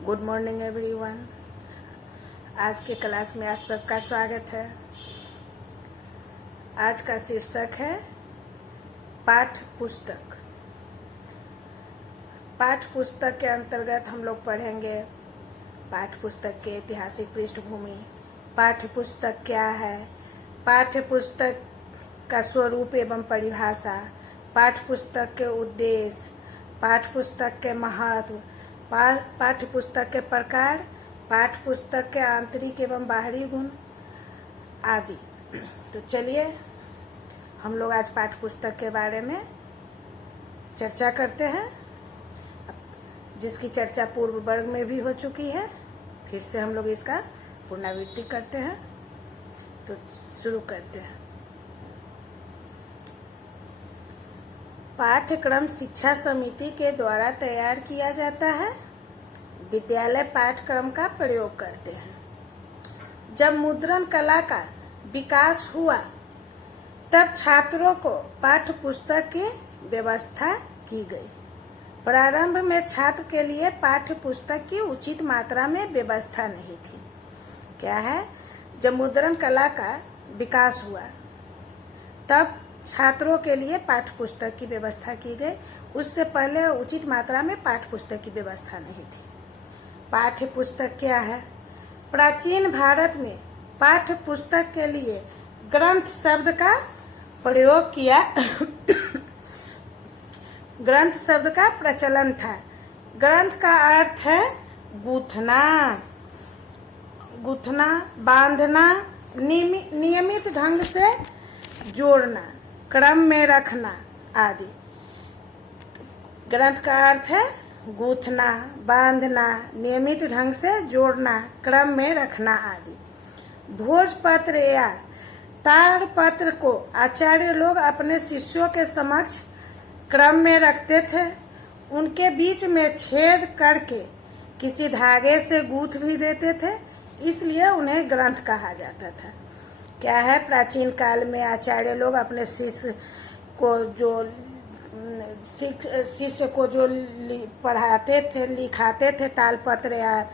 Good morning everyone. आज के class में आप सबका स्वागत है। आज का शीर्षक है पाठ पुस्तक। पाठ पुस्तक के अंतर्गत हम लोग पढ़ेंगे पाठ पुस्तक के ऐतिहासिक पृष्ठभूमि, पाठ्य पुस्तक क्या है, पाठ्य पुस्तक का स्वरूप एवं परिभाषा, पाठ्य पुस्तक के उद्देश्य, पाठ्य पुस्तक के महत्व, पाठ्य पुस्तक के प्रकार, पाठ्य पुस्तक के आंतरिक एवं बाहरी गुण आदि। तो चलिए हम लोग आज पाठ्य पुस्तक के बारे में चर्चा करते हैं, जिसकी चर्चा पूर्व वर्ग में भी हो चुकी है। फिर से हम लोग इसका पुनरावृत्ति करते हैं। तो शुरू करते हैं। पाठ्यक्रम शिक्षा समिति के द्वारा तैयार किया जाता है। विद्यालय पाठ्यक्रम का प्रयोग करते हैं। जब मुद्रण कला का विकास हुआ तब छात्रों को पाठ्य पुस्तक की व्यवस्था की गई। प्रारंभ में छात्र के लिए पाठ्य पुस्तक की उचित मात्रा में व्यवस्था नहीं थी। क्या है? जब मुद्रण कला का विकास हुआ तब छात्रों के लिए पाठ्य पुस्तक की व्यवस्था की गई। उससे पहले उचित मात्रा में पाठ्य पुस्तक की व्यवस्था नहीं थी। पाठ्य पुस्तक क्या है? प्राचीन भारत में पाठ्य पुस्तक के लिए ग्रंथ शब्द का प्रयोग किया ग्रंथ शब्द का प्रचलन था। ग्रंथ का अर्थ है गूंथना, बांधना, नियमित ढंग से जोड़ना, क्रम में रखना आदि। ग्रंथ का अर्थ है गूंथना, बांधना, नियमित ढंग से जोड़ना, क्रम में रखना आदि। भोजपत्र या ताड़पत्र को आचार्य लोग अपने शिष्यों के समक्ष क्रम में रखते थे। उनके बीच में छेद करके किसी धागे से गूंथ भी देते थे, इसलिए उन्हें ग्रंथ कहा जाता था। क्या है? प्राचीन काल में आचार्य लोग अपने शिष्य को जो पढ़ाते थे, लिखाते थे तालपत्र या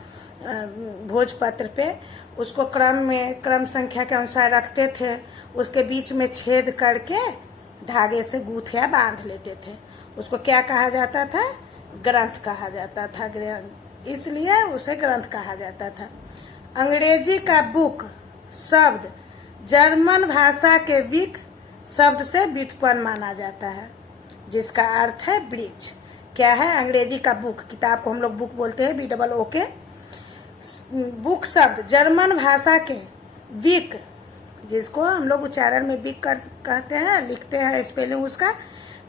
भोजपत्र पे, उसको क्रम संख्या के अनुसार रखते थे। उसके बीच में छेद करके धागे से गूंथ या बांध लेते थे। उसको क्या कहा जाता था? ग्रंथ कहा जाता था। इसलिए उसे ग्रंथ कहा जाता था। अंग्रेजी का बुक शब्द जर्मन भाषा के विक शब्द से व्युत्पन्न माना जाता है, जिसका अर्थ है वृक्ष। क्या है? अंग्रेजी का बुक, किताब को हम लोग बुक बोलते हैं, BOOK। बुक शब्द जर्मन भाषा के विक, जिसको हम लोग उच्चारण में विक कहते हैं, लिखते हैं स्पेलिंग उसका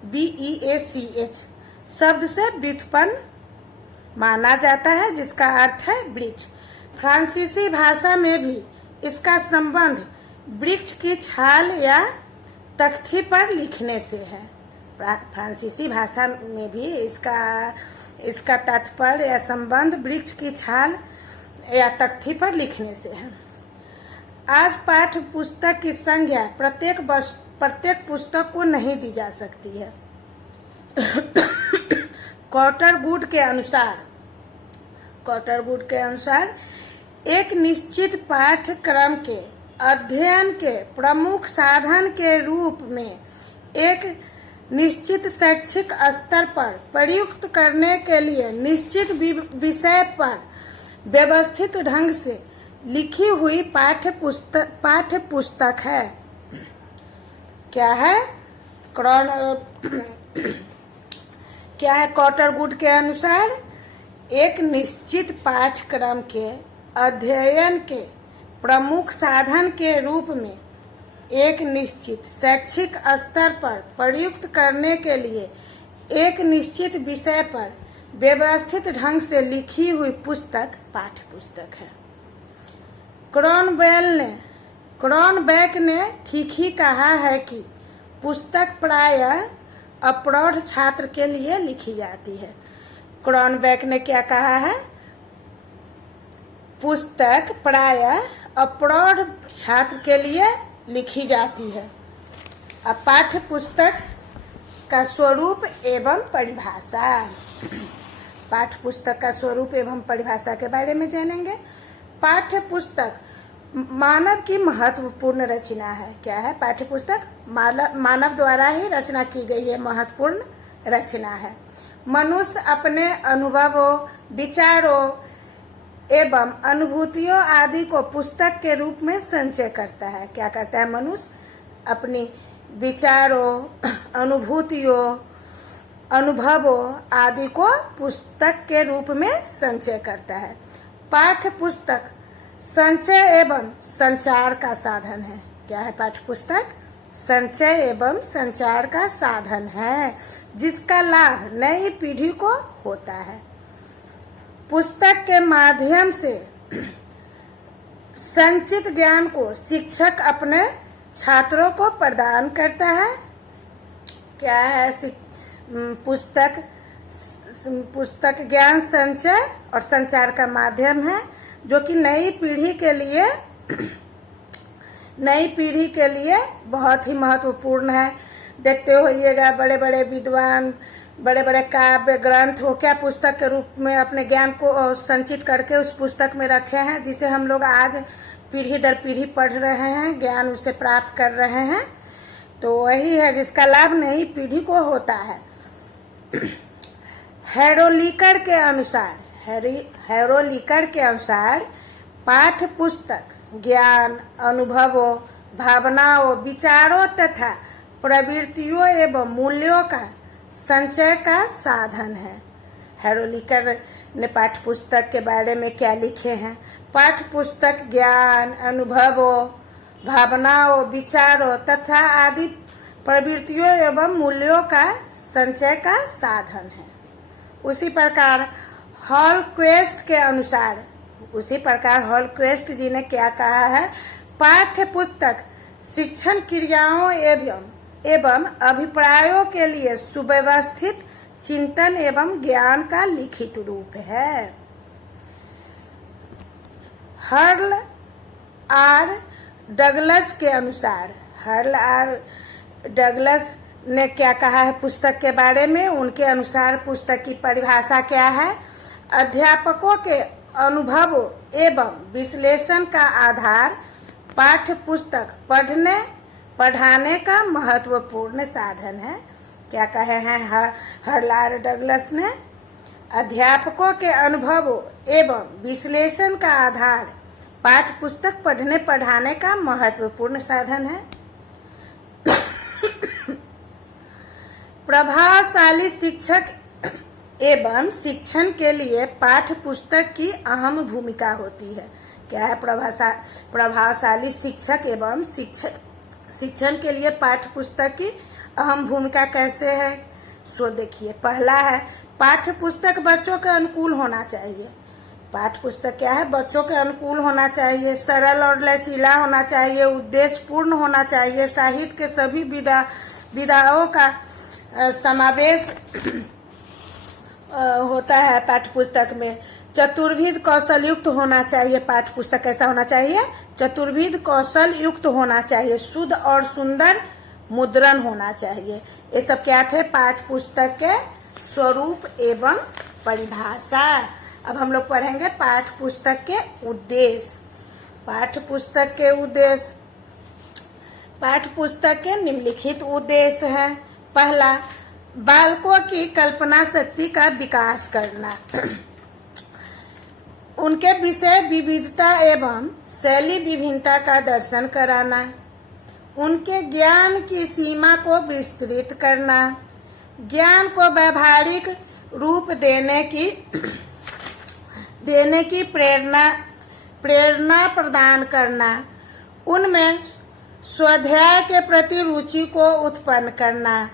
BEACH शब्द से व्युत्पन्न माना जाता है, जिसका अर्थ है वृक्ष। फ्रांसीसी भाषा में भी इसका संबंध वृक्ष की छाल या तख्ती पर लिखने से है। फ्रांसीसी भाषा में भी इसका तात्पर्य या संबंध वृक्ष की छाल या तख्ती पर लिखने से है। आज पाठ्य पुस्तक की संज्ञा प्रत्येक पुस्तक को नहीं दी जा सकती है। कॉटरवुड के अनुसार एक निश्चित पाठ्यक्रम के अध्ययन के प्रमुख साधन के रूप में एक निश्चित शैक्षिक स्तर पर प्रयुक्त करने के लिए निश्चित विषय पर व्यवस्थित ढंग से लिखी हुई पाठ्य पुस्तक है। क्या है? क्या है? कॉटरवुड के अनुसार एक निश्चित पाठ्यक्रम के अध्ययन के प्रमुख साधन के रूप में एक निश्चित शैक्षिक स्तर पर प्रयुक्त करने के लिए एक निश्चित विषय पर व्यवस्थित ढंग से लिखी हुई पुस्तक पाठ्य पुस्तक है। क्रॉनबैक ने ठीक ही कहा है कि पुस्तक प्रायः अप्रौढ़ छात्र के लिए लिखी जाती है। क्रॉनबैक ने क्या कहा है? पुस्तक प्रायः अप्रौढ़ छात्र के लिए लिखी जाती है। अब पाठ्य पुस्तक का स्वरूप एवं परिभाषा। पाठ्य पुस्तक का स्वरूप एवं परिभाषा के बारे में जानेंगे। पाठ्य पुस्तक मानव की महत्वपूर्ण रचना है। क्या है? पाठ्य पुस्तक मानव द्वारा ही रचना की गई है, महत्वपूर्ण रचना है। मनुष्य अपने अनुभवों, विचारों एवं अनुभूतियों आदि को पुस्तक के रूप में संचय करता है। क्या करता है? मनुष्य अपनी विचारों, अनुभूतियों, अनुभवों आदि को पुस्तक के रूप में संचय करता है। पाठ्य पुस्तक संचय एवं संचार का साधन है। क्या है? पाठ्य पुस्तक संचय एवं संचार का साधन है, जिसका लाभ नई पीढ़ी को होता है। पुस्तक के माध्यम से संचित ज्ञान को शिक्षक अपने छात्रों को प्रदान करता है। क्या है? पुस्तक ज्ञान संचय और संचार का माध्यम है, जो कि नई पीढ़ी के लिए बहुत ही महत्वपूर्ण है। देखते होइएगा बड़े बड़े विद्वान, बड़े बड़े काव्य ग्रंथ हो क्या पुस्तक के रूप में अपने ज्ञान को संचित करके उस पुस्तक में रखे हैं, जिसे हम लोग आज पीढ़ी दर पीढ़ी पढ़ रहे हैं, ज्ञान उससे प्राप्त कर रहे हैं। तो वही है जिसका लाभ नई पीढ़ी को होता है। हेरोलीकर के अनुसार पाठ्य पुस्तक ज्ञान, अनुभवों, भावनाओं, विचारों तथा प्रवृत्तियों एवं मूल्यों का संचय का साधन है। हेरोलीकर ने पाठ्य पुस्तक के बारे में क्या लिखे हैं? पाठ्य पुस्तक ज्ञान, अनुभवों, भावनाओं, विचारों तथा आदि प्रवृत्तियों एवं मूल्यों का संचय का साधन है। उसी प्रकार हॉलक्वेस्ट जी ने क्या कहा है? पाठ्य पुस्तक शिक्षण क्रियाओं एवं अभिप्रायों के लिए सुव्यवस्थित चिंतन एवं ज्ञान का लिखित रूप है। हर्ल आर डगलस ने क्या कहा है पुस्तक के बारे में? उनके अनुसार पुस्तक की परिभाषा क्या है? अध्यापकों के अनुभवों एवं विश्लेषण का आधार पाठ्य पुस्तक पढ़ाने का महत्वपूर्ण साधन है। क्या कहे हैं हर्ल डगलस ने? अध्यापकों के अनुभवों एवं विश्लेषण का आधार पाठ्य पुस्तक पढ़ाने का महत्वपूर्ण साधन है। प्रभावशाली शिक्षक एवं शिक्षण के लिए पाठ्य पुस्तक की अहम भूमिका होती है। क्या है? प्रभावशाली शिक्षक एवं शिक्षण के लिए पाठ्य पुस्तक की अहम भूमिका कैसे है? सो देखिए, पहला है पाठ्य पुस्तक बच्चों के अनुकूल होना चाहिए। पाठ्य पुस्तक क्या है? बच्चों के अनुकूल होना चाहिए, सरल और लचीला होना चाहिए, उद्देश्य पूर्ण होना चाहिए, साहित्य के सभी विधाओं का समावेश होता है पाठ्य पुस्तक में। चतुर्विध कौशल युक्त होना चाहिए। पाठ्य पुस्तक कैसा होना चाहिए? चतुर्विध कौशल युक्त होना चाहिए। शुद्ध और सुंदर मुद्रण होना चाहिए। ये सब क्या थे? पाठ्य पुस्तक के स्वरूप एवं परिभाषा। अब हम लोग पढ़ेंगे पाठ्य पुस्तक के उद्देश्य। पाठ्य पुस्तक के उद्देश्य, पाठ्य पुस्तक के निम्नलिखित उद्देश्य हैं। पहला, बालकों की कल्पना शक्ति का विकास करना, उनके विषय विविधता एवं शैली विभिन्नता का दर्शन कराना, उनके ज्ञान की सीमा को विस्तृत करना, ज्ञान को व्यावहारिक रूप देने की प्रेरणा प्रदान करना, उनमें स्वाध्याय के प्रति रुचि को उत्पन्न करना,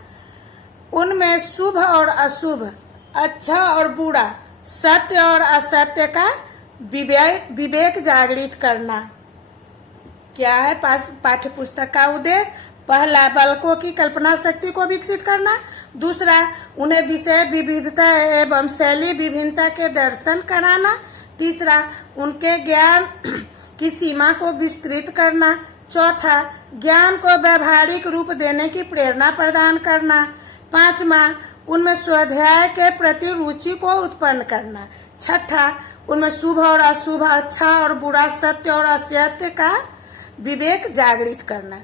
उनमें शुभ और अशुभ, अच्छा और बुरा, सत्य और असत्य का विवेक जागृत करना। क्या है पाठ्य पुस्तक का उद्देश्य? पहला, बालकों की कल्पना शक्ति को विकसित करना। दूसरा, उन्हें विषय विविधता एवं शैली विभिन्नता के दर्शन कराना। तीसरा, उनके ज्ञान की सीमा को विस्तृत करना। चौथा, ज्ञान को व्यावहारिक रूप देने की प्रेरणा प्रदान करना। पांचवा, उनमें स्वाध्याय के प्रति रुचि को उत्पन्न करना। छठा, उनमें शुभ और अशुभ, अच्छा और बुरा, सत्य और असत्य का विवेक जागृत करना।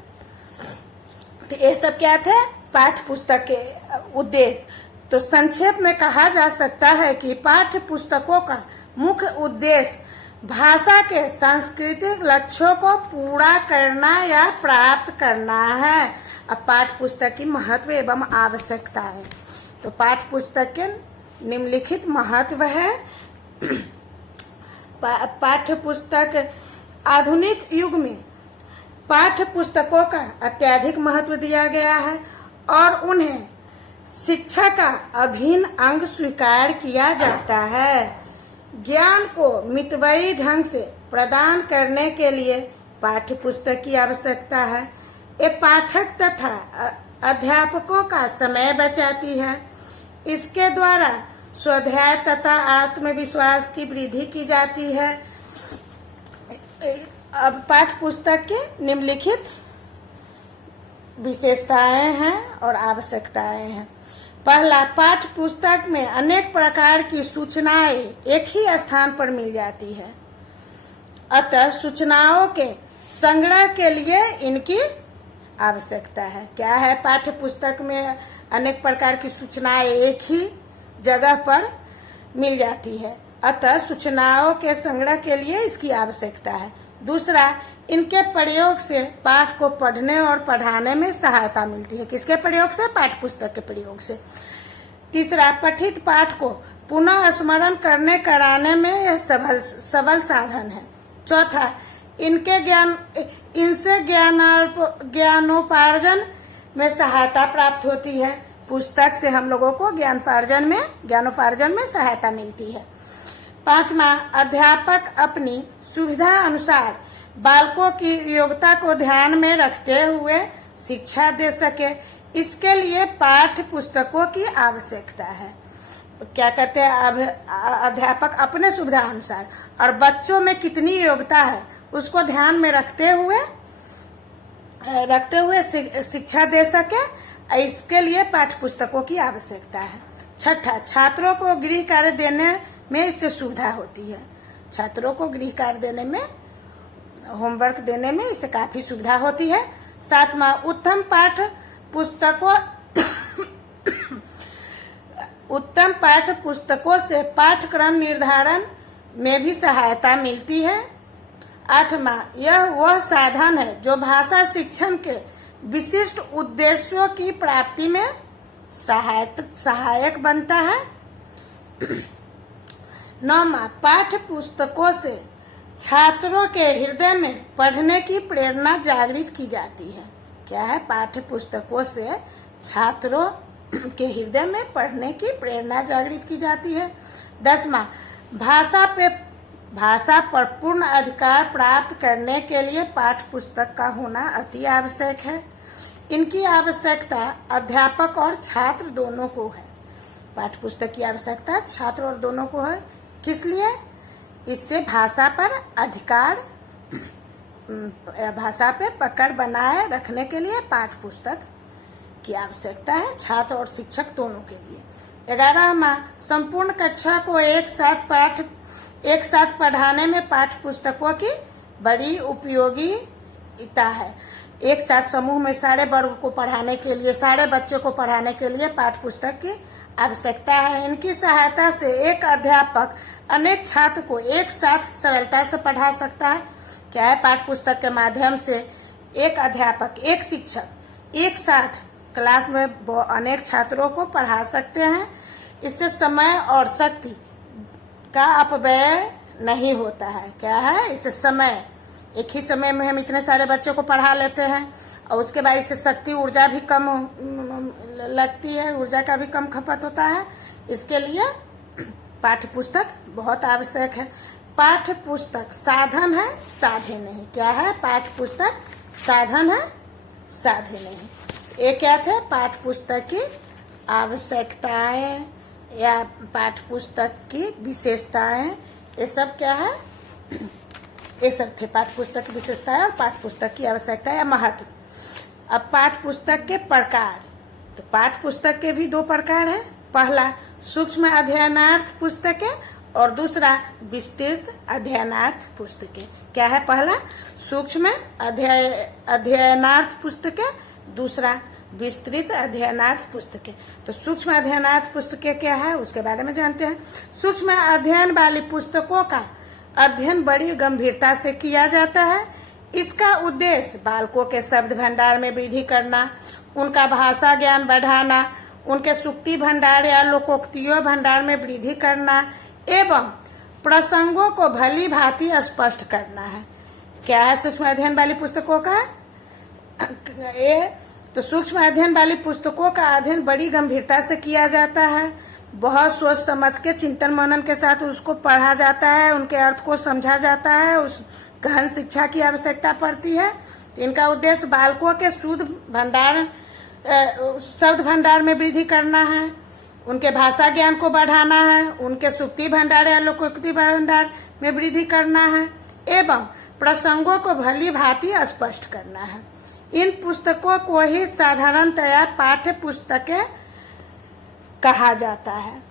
तो ये सब क्या थे पाठ्य पुस्तक के उद्देश्य। तो संक्षेप में कहा जा सकता है कि पाठ्य पुस्तकों का मुख्य उद्देश्य भाषा के सांस्कृतिक लक्ष्यों को पूरा करना या प्राप्त करना है। अब पाठ्य पुस्तक की महत्व एवं आवश्यकता है। तो पाठ्य पुस्तक के निम्नलिखित महत्व है। पाठ्य पुस्तक आधुनिक युग में पाठ्य पुस्तकों का अत्यधिक महत्व दिया गया है और उन्हें शिक्षा का अभिन्न अंग स्वीकार किया जाता है। ज्ञान को मितव्ययी ढंग से प्रदान करने के लिए पाठ्य पुस्तक की आवश्यकता है। ये पाठक तथा अध्यापकों का समय बचाती है। इसके द्वारा स्वाध्याय तथा आत्मविश्वास की वृद्धि की जाती है। अब पाठ्य पुस्तक के निम्नलिखित विशेषताएं हैं और आवश्यकताएं हैं। पहला, पाठ्य पुस्तक में अनेक प्रकार की सूचनाएं एक ही स्थान पर मिल जाती है, अतः सूचनाओं के संग्रह के लिए इनकी आवश्यकता है। क्या है पाठ्य पुस्तक में अनेक प्रकार की सूचनाएं एक ही जगह पर मिल जाती है, अतः सूचनाओं के संग्रह के लिए इसकी आवश्यकता है। दूसरा, इनके प्रयोग से पाठ को पढ़ने और पढ़ाने में सहायता मिलती है। किसके प्रयोग से? पाठ्य पुस्तक के प्रयोग से। तीसरा, पठित पाठ को पुनः स्मरण करने कराने में यह सबल साधन है। चौथा, इनसे ज्ञानोपार्जन में सहायता प्राप्त होती है। पुस्तक से हम लोगों को ज्ञानोपार्जन में सहायता मिलती है। पांचवा, अध्यापक अपनी सुविधा अनुसार बालकों की योग्यता को ध्यान में रखते हुए शिक्षा दे सके, इसके लिए पाठ्य पुस्तकों की आवश्यकता है। क्या करते हैं अब अध्यापक अपने सुविधा अनुसार और बच्चों में कितनी योग्यता है उसको ध्यान में रखते हुए शिक्षा दे सके, इसके लिए पाठ्य पुस्तकों की आवश्यकता है। छठा, छात्रों को गृह कार्य देने में इससे सुविधा होती है। छात्रों को गृह कार्य देने में, होमवर्क देने में इससे काफी सुविधा होती है। सातवां, उत्तम पाठ्य पुस्तकों से पाठ्यक्रम निर्धारण में भी सहायता मिलती है। आठवां, यह वह साधन है जो भाषा शिक्षण के विशिष्ट उद्देश्यों की प्राप्ति में सहायक बनता है। नौवां, पाठ्य पुस्तकों से छात्रों के हृदय में पढ़ने की प्रेरणा जागृत की जाती है। क्या है? पाठ्य पुस्तकों से छात्रों के हृदय में पढ़ने की प्रेरणा जागृत की जाती है। 10वां, भाषा पर पूर्ण अधिकार प्राप्त करने के लिए पाठ्य पुस्तक का होना अति आवश्यक है। इनकी आवश्यकता अध्यापक और छात्र दोनों को है। पाठ्य पुस्तक की आवश्यकता छात्र और दोनों को है। किस लिए? इससे भाषा पर अधिकार, भाषा पे पकड़ बनाए रखने के लिए पाठ्य पुस्तक की आवश्यकता है, छात्र और शिक्षक दोनों के लिए। 11वां, संपूर्ण कक्षा को एक साथ पढ़ाने में पाठ्य पुस्तकों की बड़ी उपयोगिता है। एक साथ समूह में सारे वर्ग को पढ़ाने के लिए, सारे बच्चों को पढ़ाने के लिए पाठ्य पुस्तक की आवश्यकता है। इनकी सहायता से एक अध्यापक अनेक छात्र को एक साथ सरलता से पढ़ा सकता है। क्या है? पाठ्य पुस्तक के माध्यम से एक अध्यापक, एक शिक्षक एक साथ क्लास में अनेक छात्रों को पढ़ा सकते हैं। इससे समय और शक्ति का अपव्यय नहीं होता है। क्या है? इससे समय, एक ही समय में हम इतने सारे बच्चों को पढ़ा लेते हैं और उसके बाद इससे शक्ति, ऊर्जा भी कम लगती है, ऊर्जा का भी कम खपत होता है। इसके लिए पाठ्य पुस्तक बहुत आवश्यक है। पाठ्य पुस्तक साधन है, साधे नहीं। क्या है? पाठ्य पुस्तक साधन है, साधे नहीं। ये क्या थे? पाठ्य पुस्तक की आवश्यकताएं या पाठ्य पुस्तक की विशेषताएं, ये सब क्या है? ये सब थे पाठ्य पुस्तक की विशेषताएं और पाठ्य पुस्तक की आवश्यकता या महत्व। अब पाठ्य पुस्तक के प्रकार, तो पाठ्य पुस्तक के भी दो प्रकार है। पहला सूक्ष्म अध्ययनार्थ पुस्तकें और दूसरा विस्तृत अध्ययनार्थ पुस्तकें। क्या है? पहला सूक्ष्म अध्ययनार्थ पुस्तकें, दूसरा विस्तृत अध्ययनार्थ पुस्तकें। तो सूक्ष्म अध्ययनार्थ पुस्तकें क्या है उसके बारे में जानते हैं। सूक्ष्म अध्ययन वाली पुस्तकों का अध्ययन बड़ी गंभीरता से किया जाता है। इसका उद्देश्य बालकों के शब्द भंडार में वृद्धि करना, उनका भाषा ज्ञान बढ़ाना, उनके सूक्ति भंडार या लोकोक्तियों भंडार में वृद्धि करना एवं प्रसंगों को भली भांति स्पष्ट करना है। क्या है सूक्ष्म अध्ययन वाली पुस्तकों का? तो सूक्ष्म अध्ययन वाली पुस्तकों का अध्ययन बड़ी गंभीरता से किया जाता है। बहुत सोच समझ के चिंतन मनन के साथ उसको पढ़ा जाता है, उनके अर्थ को समझा जाता है, उस गहन शिक्षा की आवश्यकता पड़ती है। तो इनका उद्देश्य बालकों के शब्द भंडार में वृद्धि करना है, उनके भाषा ज्ञान को बढ़ाना है, उनके सूक्ति भंडार या लोकोक्ति भंडार में वृद्धि करना है एवं प्रसंगों को भली भांति स्पष्ट करना है। इन पुस्तकों को ही साधारणतया पाठ्य पुस्तकें कहा जाता है।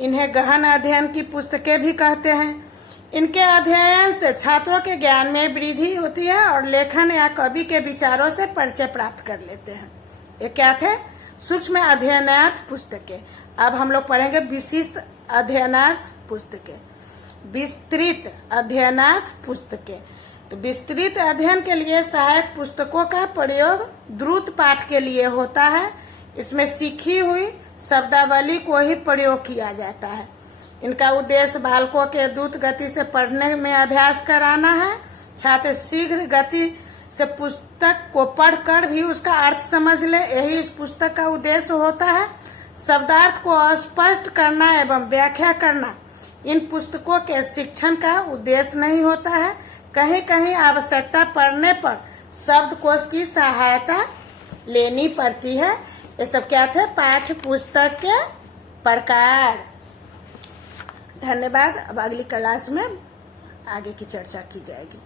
इन्हें गहन अध्ययन की पुस्तकें भी कहते हैं। इनके अध्ययन से छात्रों के ज्ञान में वृद्धि होती है और लेखन या कवि के विचारों से परिचय प्राप्त कर लेते हैं। ये क्या थे? सूक्ष्म अध्ययनार्थ पुस्तकें। अब हम लोग पढ़ेंगे विशिष्ट अध्ययनार्थ पुस्तकें, विस्तृत अध्ययनार्थ पुस्तकें। तो विस्तृत अध्ययन के लिए सहायक पुस्तकों का प्रयोग द्रुत पाठ के लिए होता है। इसमें सीखी हुई शब्दावली को ही प्रयोग किया जाता है। इनका उद्देश्य बालकों के द्रुत गति से पढ़ने में अभ्यास कराना है। छात्र शीघ्र गति से पुस्तक को पढ़कर भी उसका अर्थ समझ ले, यही इस पुस्तक का उद्देश्य होता है। शब्दार्थ को स्पष्ट करना एवं व्याख्या करना इन पुस्तकों के शिक्षण का उद्देश्य नहीं होता है। कहीं कहीं आवश्यकता पड़ने पर शब्दकोश की सहायता लेनी पड़ती है। ये सब क्या थे? पाठ्य पुस्तक के प्रकार। धन्यवाद। अब अगली क्लास में आगे की चर्चा की जाएगी।